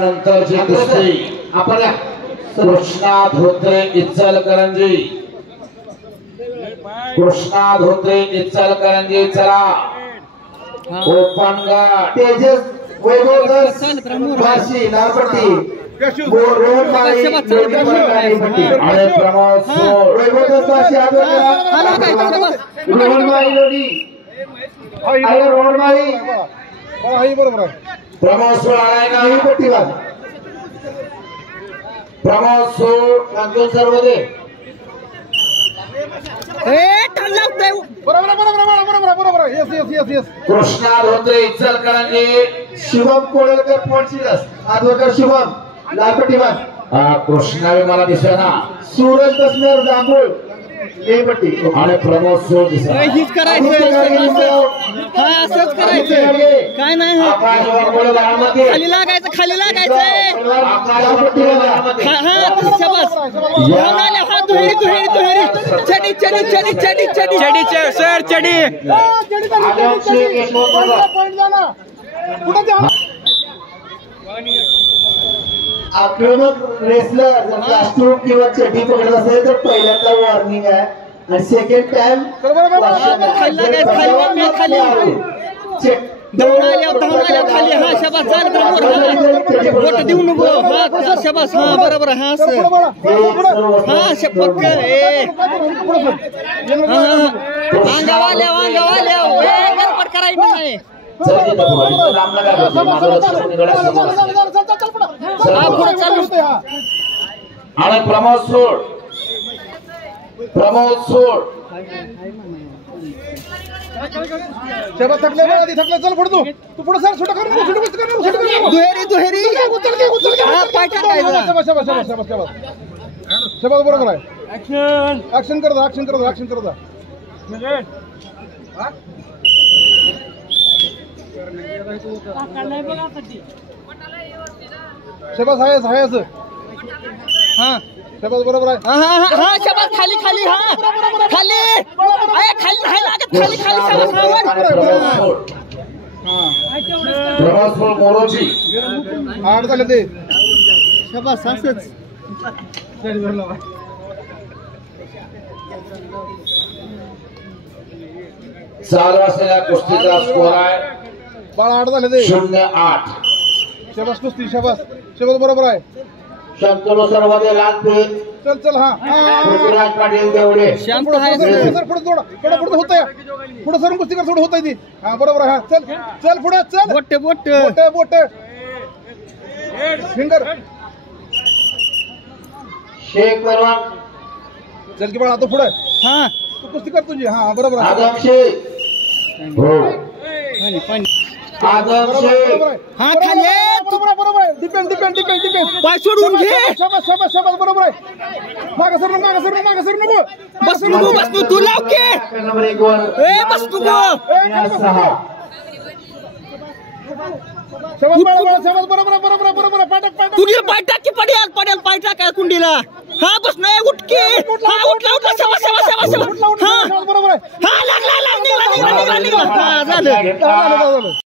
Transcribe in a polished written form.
नंतरची कुस्ती आपण कृष्णा धोत्रे इचलकरंजी, कृष्णा धोत्रे इचलकरंजी चला ओपन गट तेजस वैभवदास वाशी नारपट्टी रोहन माळी लोणी आणि प्रमोद सोड वैभवदास वाशी रोहन माळी लोणी आहे रोहन माळी बरोबर प्रमोद सोड आलाय का पट्टीवाद प्रमोद सोड कांतोल सर्व दे कृष्णा धोत्रे इचलकरंजी शिवम कोळेकर पोर्चुगीज आदवकर शिवम लालपट्टीवाद कृष्णा मला दिसेना सूरज दसनेर जांभूळ ए पट्टी आणि प्रमोद सोड दिसेना हीच करायचं असंच करायचं काय नाही खाली लागायचं सर चडी आक्रमक रेसलर जर कास्टूम किंवा चड्डी पकडत असेल तर पहिल्यांदा वॉर्निंग आहे आणि सेकंड टाइम खाली हा शबास चाल बोट देऊ नको हा शबास हा बरोबर हा हा शपक अंगावाल्या गडबड करायची नाही आणि प्रमोद सोड थकले चल पुढे तू पुढे सर छोटा कर दुहेरी पाय टाकायचा शबास बरोबर आहे ऍक्शन करत शबास आहे हा शबास बरोबर आहे हा शबास खाली खाली नाही लागत खाली प्रमोद सोड मोरोजी आठ झाले ते शबास असंच चालू असलेल्या कुस्तीचा स्कोर आहे 8 झाले ते 0-8 शबास कुस्ती शबास बरोबर आहे शंतनू सर्वदे लालपेठ चल हा पृथ्वीराज पाटील देवडे शांत आहे सर पुढे होतंय पुढे सरून कुस्ती कर थोडं होतंय ती हा बरोबर आहे हा चल पुढे चल बोट फिंगर शेख परवान चल की बाळा तो पुढे हा तू कुस्ती कर तुझी हा बरोबर आहे आदम शेख आदम शेख हा खाली बरोबर आहे डिपेंड पाय सोडून घे शबास बरोबर आहे मागे सर नको बस तू लाव की नंबर 1 वर बस तू गो शबास बरोबर पाटक तुझे पाय टाक की पडेल पाय टाकाय कुंडीला हा बस नाही उठके हा उठला शबास बरोबर आहे हा लागला निघाला झालं